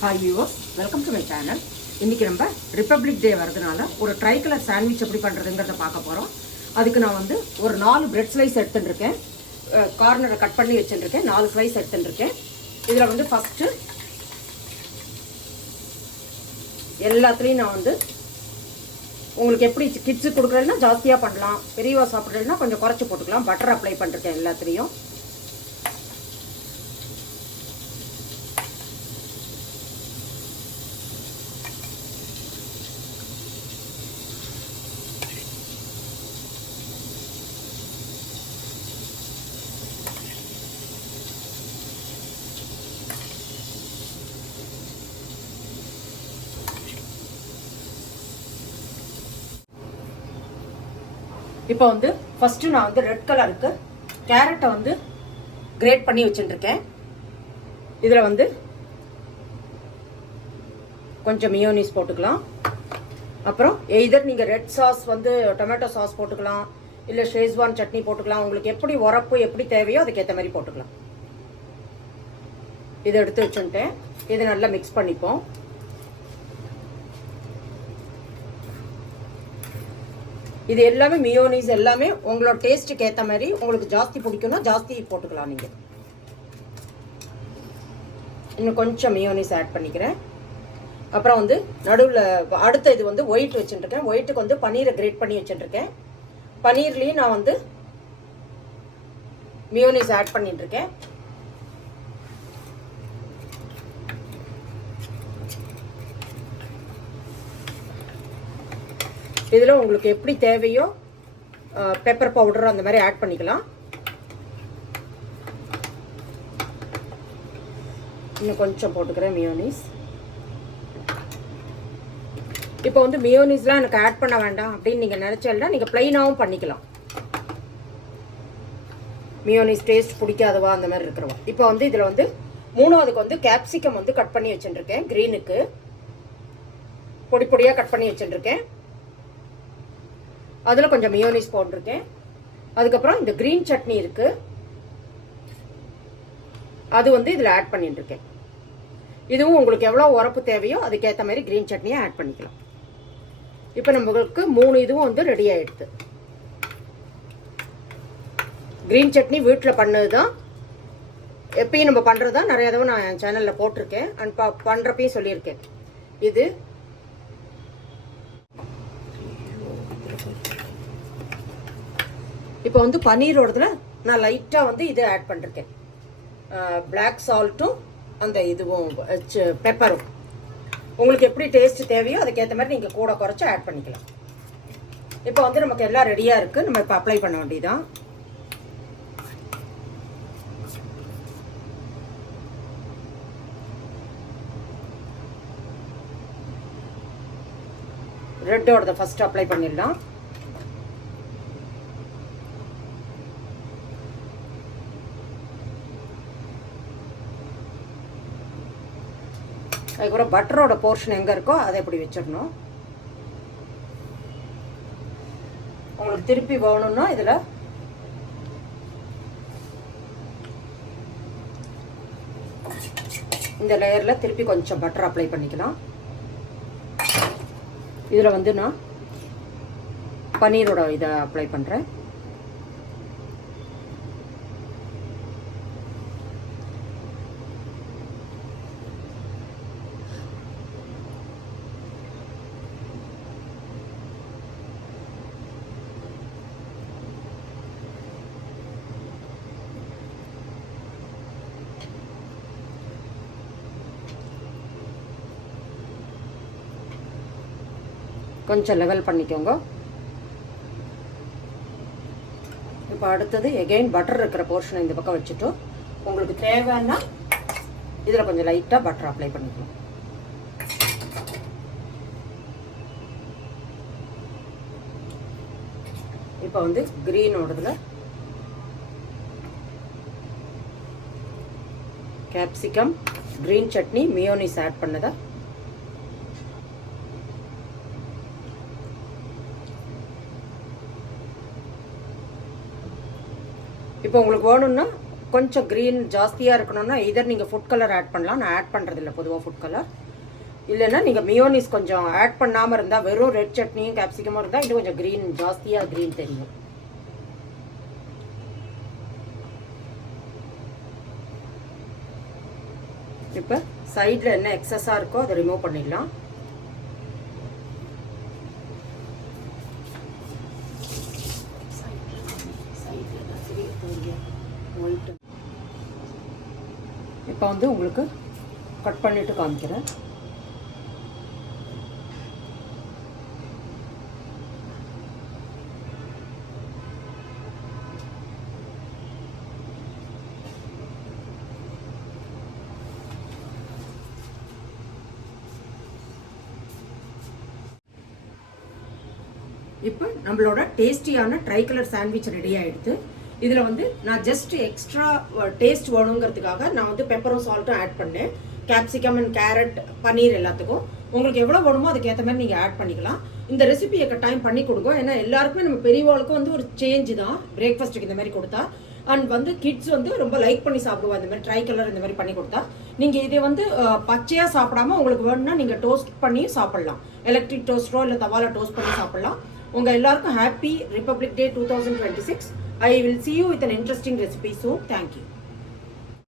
Hi viewers, welcome to my channel. இன்றைக்கி நம்ம republic டே வரதுனால ஒரு ட்ரை கலர் சாண்ட்விச் எப்படி பண்ணுறதுங்கிறத பார்க்க போகிறோம். அதுக்கு நான் வந்து ஒரு 4 பிரெட் ஸ்லைஸ் எடுத்துட்டுருக்கேன். கார்னரை கட் பண்ணி வச்சுட்டுருக்கேன். 4 ஸ்லைஸ் எடுத்துட்டுருக்கேன். இதில் வந்து ஃபஸ்ட்டு எல்லாத்துலேயும் நான் வந்து உங்களுக்கு எப்படி கிட்ஸுக்கு கொடுக்குறதுனா ஜாஸ்தியாக பண்ணலாம், பெரியவா சாப்பிட்றதுனா கொஞ்சம் குறைச்சி போட்டுக்கலாம். பட்டர் அப்ளை பண்ணிருக்கேன் எல்லாத்துலேயும். இப்போ வந்து ஃபஸ்ட்டு நான் வந்து ரெட் கலருக்கு கேரட்டை வந்து கிரேட் பண்ணி வச்சுட்டுருக்கேன். இதில் வந்து கொஞ்சம் மியோனிஸ் போட்டுக்கலாம். அப்புறம் எய்தர் நீங்கள் ரெட் சாஸ் வந்து டொமேட்டோ சாஸ் போட்டுக்கலாம், இல்லை ஷேஸ்வான் சட்னி போட்டுக்கலாம். உங்களுக்கு எப்படி உரப்பு எப்படி தேவையோ அதுக்கேற்ற மாதிரி போட்டுக்கலாம். இதை எடுத்து வச்சுட்டேன். இதை நல்லா மிக்ஸ் பண்ணிப்போம். இது எல்லாமே மியோனிஸ் எல்லாமே உங்களோட டேஸ்ட்டுக்கு ஏற்ற மாதிரி, உங்களுக்கு ஜாஸ்தி பிடிக்கும்னா ஜாஸ்தி போட்டுக்கலாம். நீங்கள் இன்னும் கொஞ்சம் மியோனிஸ் ஆட் பண்ணிக்கிறேன். அப்புறம் வந்து நடுவில் அடுத்த இது வந்து ஒயிட் வச்சுட்டுருக்கேன். ஒயிட்டுக்கு வந்து பன்னீரை கிரேட் பண்ணி வச்சுட்டுருக்கேன். பன்னீர்லேயும் நான் வந்து மியோனிஸ் ஆட் பண்ணிட்டுருக்கேன். இதில் உங்களுக்கு எப்படி தேவையோ பெப்பர் பவுடர் அந்த மாதிரி ஆட் பண்ணிக்கலாம். இன்னும் கொஞ்சம் போட்டுக்கிறேன் மியோனிஸ். இப்போ வந்து மியோனிஸ்லாம் எனக்கு ஆட் பண்ண வேண்டாம் அப்படின்னு நீங்கள் நினச்சாலும் நீங்கள் ப்ளைனாகவும் பண்ணிக்கலாம். மியோனிஸ் டேஸ்ட் பிடிக்காதவா அந்த மாதிரி இருக்கிறவா. இப்போ வந்து இதில் வந்து மூணாவதுக்கு வந்து கேப்சிகம் வந்து கட் பண்ணி வச்சுட்டுருக்கேன். க்ரீனுக்கு பொடி பொடியாக கட் பண்ணி வச்சுட்டுருக்கேன். அதில் கொஞ்சம் மியோனிஸ் போட்டிருக்கேன். அதுக்கப்புறம் இந்த க்ரீன் சட்னி இருக்குது, அது வந்து இதில் ஆட் பண்ணிட்டுருக்கேன். இதுவும் உங்களுக்கு எவ்வளோ உரப்பு தேவையோ அதுக்கேற்ற மாதிரி க்ரீன் சட்னியை ஆட் பண்ணிக்கலாம். இப்போ நம்மளுக்கு 3 இதுவும் வந்து ரெடி ஆகிடுது. க்ரீன் சட்னி வீட்டில் பண்ணது தான், எப்பயும் நம்ம பண்ணுறது தான். நிறைய தடவை நான் என் சேனலில் போட்டிருக்கேன் அண்ட் பண்ணுறப்பையும் சொல்லியிருக்கேன். இது இப்போ வந்து பன்னீரோடதுல நான் லைட்டாக வந்து இது ஆட் பண்ணிருக்கேன். பிளாக் சால்ட்டும் அந்த இதுவும் பெப்பரும் உங்களுக்கு எப்படி டேஸ்ட் தேவையோ அதுக்கேற்ற மாதிரி நீங்கள் கூட குறைச்சி ஆட் பண்ணிக்கலாம். இப்போ வந்து நமக்கு எல்லாம் ரெடியாக இருக்குது. நம்ம இப்போ அப்ளை பண்ண வேண்டியதான். ரெட்டோட ஃபர்ஸ்ட் அப்ளை பண்ணிடலாம். அதுக்கப்புறம் பட்டரோட போர்ஷன் எங்கே இருக்கோ அதை எப்படி வச்சிடணும். உங்களுக்கு திருப்பி வேணும்னா இதில் இந்த லேயரில் திருப்பி கொஞ்சம் பட்டர் அப்ளை பண்ணிக்கலாம். இதில் வந்து நான் பன்னீரோட இதை அப்ளை பண்ணுறேன். கொஞ்சம் லெவல் பண்ணிக்கோங்க. இப்போ அடுத்தது எகெயின் பட்டர் இருக்கிற போர்ஷனை இந்த பக்கம் வச்சுட்டு உங்களுக்கு தேவைன்னா இதில் கொஞ்சம் லைட்டாக பட்டர் அப்ளை பண்ணிக்கலாம். இப்போ வந்து க்ரீனோடதுல கேப்சிகம், க்ரீன் சட்னி, மியோனிஸ் ஆட் பண்ணதா இப்போ உங்களுக்கு வேணும்னா கொஞ்சம் க்ரீன் ஜாஸ்தியாக இருக்கணும்னா இதர் நீங்கள் ஃபுட் கலர் ஆட் பண்ணலாம். நான் ஆட் பண்ணுறதில்ல பொதுவாக ஃபுட் கலர். இல்லைன்னா நீங்கள் மியோனிஸ் கொஞ்சம் ஆட் பண்ணாமல் இருந்தால் வெறும் ரெட் சட்னியும் கேப்சிகமும் இருந்தால் இது கொஞ்சம் க்ரீன் ஜாஸ்தியாக க்ரீன் தெரியும். இப்போ சைடில் என்ன எக்ஸஸாக இருக்கோ அதை ரிமூவ் பண்ணிடலாம். இப்போ வந்து உங்களுக்கு கட் பண்ணிட்டு காமிக்கிறேன். இப்போ நம்மளோட டேஸ்டியான ட்ரை கலர் சாண்ட்விச் ரெடி ஆகிடுது. இதில் வந்து நான் ஜஸ்ட் எக்ஸ்ட்ரா டேஸ்ட் வேணுங்கிறதுக்காக நான் வந்து பெப்பரும் சால்ட்டும் ஆட் பண்ணேன். கேப்சிகம் அண்ட் கேரட் பன்னீர் எல்லாத்துக்கும் உங்களுக்கு எவ்வளோ வேணுமோ அதுக்கேற்ற மாதிரி நீங்கள் ஆட் பண்ணிக்கலாம். இந்த ரெசிபியை டைம் பண்ணி கொடுங்க. ஏன்னா எல்லாருக்குமே நம்ம பெரியவாளுக்கும் வந்து ஒரு சேஞ்ச் தான் பிரேக்ஃபாஸ்ட்டுக்கு இந்த மாதிரி கொடுத்தா. அண்ட் வந்து கிட்ஸ் வந்து ரொம்ப லைக் பண்ணி சாப்பிடுவா இந்த மாதிரி ட்ரை கலர் இந்த மாதிரி பண்ணி கொடுத்தா. நீங்கள் இதை வந்து பச்சையாக சாப்பிடாம உங்களுக்கு வேணும்னா நீங்கள் டோஸ்ட் பண்ணி சாப்பிட்லாம். எலக்ட்ரிக் டோஸ்டரோ இல்லை தவால டோஸ்ட் பண்ணி சாப்பிட்லாம். உங்கள் எல்லாருக்கும் happy republic day 2026. I will see you with an interesting recipe soon. Thank you.